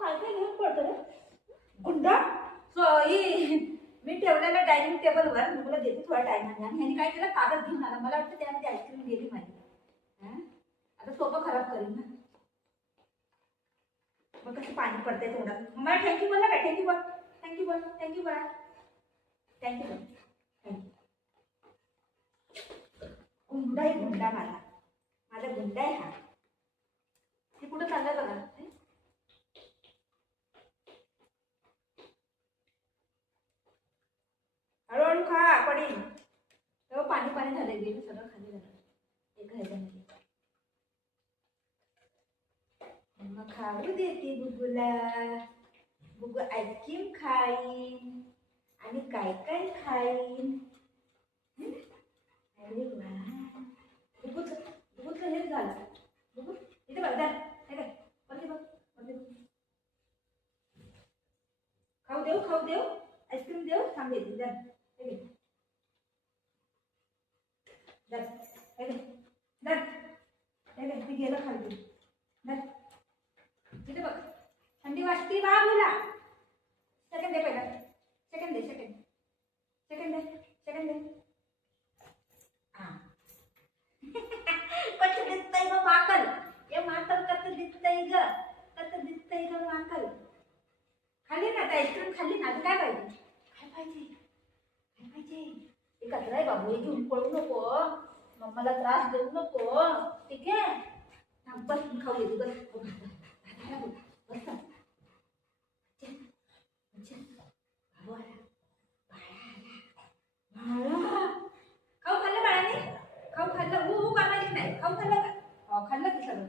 काय काय घेऊन पडतो रे गुंडा. सो ही मी ठेवलेल्या डायनिंग टेबलवर मी तुला देते थोड्या टायमाने. आणि ह्याने काय केलं, कागद घेऊन आला. मला वाटतं त्यामध्ये आईस्क्रीम गेली माझी. आता सोपं खराब करीन ना. मग कसं पाणी पडतंय तोंडात. मला थँक्यू बोल ना काय. थँक्यू बोल. थँक्यू बोल. थँक्यू बोला. थँक्यू बोल. थँक्यू. गुंडा आहे गुंडा माझा गुंडा आहे हा. ते कुठं चाललंय बघा. हळूहळू खा पडेल. तेव्हा पाणी पाणी झालं. गेलं सगळं खाली झालं एक ह्याच्यामध्ये. मग खाऊ देते बुगूला. बुगू आईस्क्रीम खाईन आणि काय काय खाईन. अरे वा. बुगूचं हेच झालं. बुगू इथे बघ. हे काय वरती बघ. वरती बघ. खाऊ देऊ आईस्क्रीम देऊ. थांब देते. दर हे घे. दर हे घे. दर हे घे. ते गेलं खाली. दर इथे बघ. थंडी वाजती बाबूला. सेकंड दे पहिला. सेकंड दे. हा. कसं दिसतंय ग माकल. हे माकल कसं दिसतंय ग. माकल. खाल्ली ना आईस्क्रीम खाल्ली ना. काय पाहिजे. हे कचरा आहे बाबू. हे घेऊन पळू नको. मम्माला त्रास देऊ नको. ठीक आहे. बस खाऊ दे. बस खाऊ खाल्लं बाळाने. खाऊ खाल्लं. करणार की नाही. खाऊ खाल्लं का. खाल्लं की सगळं.